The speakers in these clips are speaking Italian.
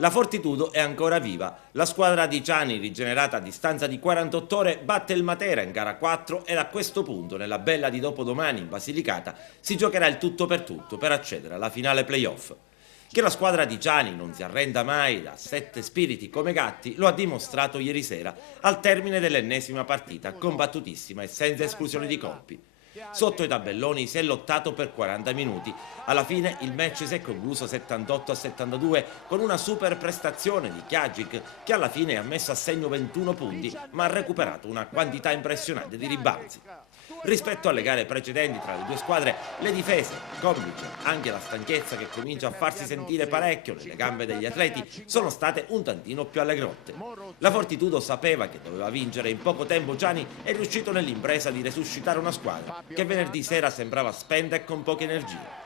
La Fortitudo è ancora viva. La squadra di Ciani, rigenerata a distanza di 48 ore, batte il Matera in gara 4 ed a questo punto, nella bella di dopodomani in Basilicata, si giocherà il tutto per accedere alla finale playoff. Che la squadra di Ciani non si arrenda mai da 7 spiriti come gatti lo ha dimostrato ieri sera al termine dell'ennesima partita, combattutissima e senza esclusione di colpi. Sotto i tabelloni si è lottato per 40 minuti. Alla fine il match si è concluso 78-72 con una super prestazione di Kjagic che alla fine ha messo a segno 21 punti ma ha recuperato una quantità impressionante di ribalzi. Rispetto alle gare precedenti tra le due squadre, le difese, complice anche la stanchezza che comincia a farsi sentire parecchio nelle gambe degli atleti, sono state un tantino più alle grotte. La Fortitudo sapeva che doveva vincere in poco tempo. Ciani è riuscito nell'impresa di resuscitare una squadra che venerdì sera sembrava spenta e con poche energie.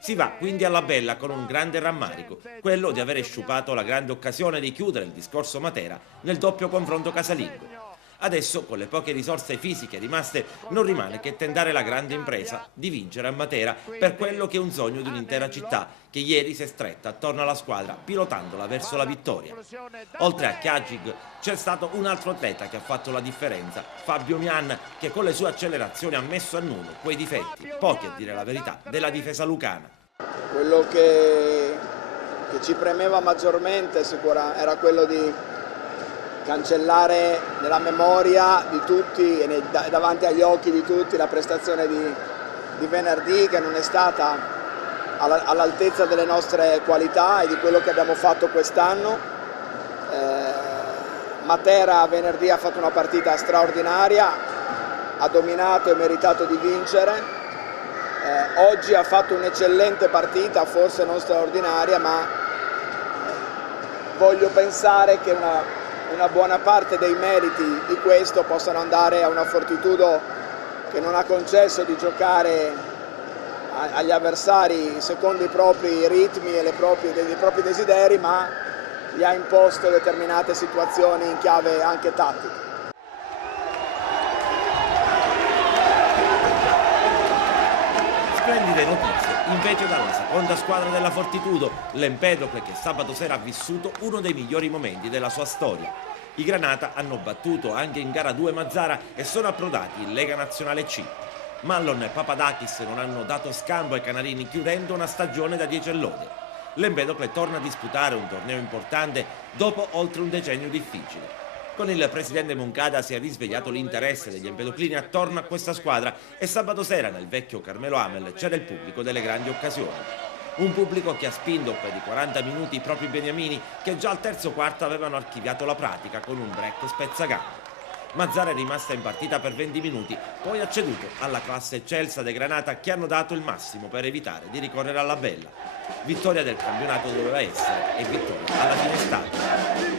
Si va quindi alla bella con un grande rammarico, quello di avere sciupato la grande occasione di chiudere il discorso Matera nel doppio confronto casalingo. Adesso, con le poche risorse fisiche rimaste, non rimane che tentare la grande impresa di vincere a Matera per quello che è un sogno di un'intera città che ieri si è stretta attorno alla squadra pilotandola verso la vittoria. Oltre a Kjagic c'è stato un altro atleta che ha fatto la differenza, Fabio Mian, che con le sue accelerazioni ha messo a nudo quei difetti, pochi a dire la verità, della difesa lucana. Quello che ci premeva maggiormente era quello di cancellare nella memoria di tutti e davanti agli occhi di tutti la prestazione di venerdì, che non è stata all'altezza delle nostre qualità e di quello che abbiamo fatto quest'anno. Matera venerdì ha fatto una partita straordinaria, ha dominato e meritato di vincere. Oggi ha fatto un'eccellente partita, forse non straordinaria, ma voglio pensare che una buona parte dei meriti di questo possano andare a una Fortitudo che non ha concesso di giocare agli avversari secondo i propri ritmi e i propri desideri, ma gli ha imposto determinate situazioni in chiave anche tattica. Splendide notizie invece dalla seconda squadra della Fortitudo, l'Empedocle, che sabato sera ha vissuto uno dei migliori momenti della sua storia. I Granata hanno battuto anche in gara 2 Mazzara e sono approdati in Lega Nazionale C. Mallon e Papadakis non hanno dato scampo ai canarini, chiudendo una stagione da 10 lode. L'Empedocle torna a disputare un torneo importante dopo oltre un decennio difficile. Con il presidente Moncada si è risvegliato l'interesse degli empedoclini attorno a questa squadra e sabato sera nel vecchio Carmelo Amel c'era il pubblico delle grandi occasioni. Un pubblico che ha spinto per i 40 minuti i propri beniamini, che già al terzo quarto avevano archiviato la pratica con un break spezzagambe. Mazzara è rimasta in partita per 20 minuti, poi ha ceduto alla classe eccelsa dei Granata, che hanno dato il massimo per evitare di ricorrere alla bella. Vittoria del campionato doveva essere e vittoria alla fine è stata.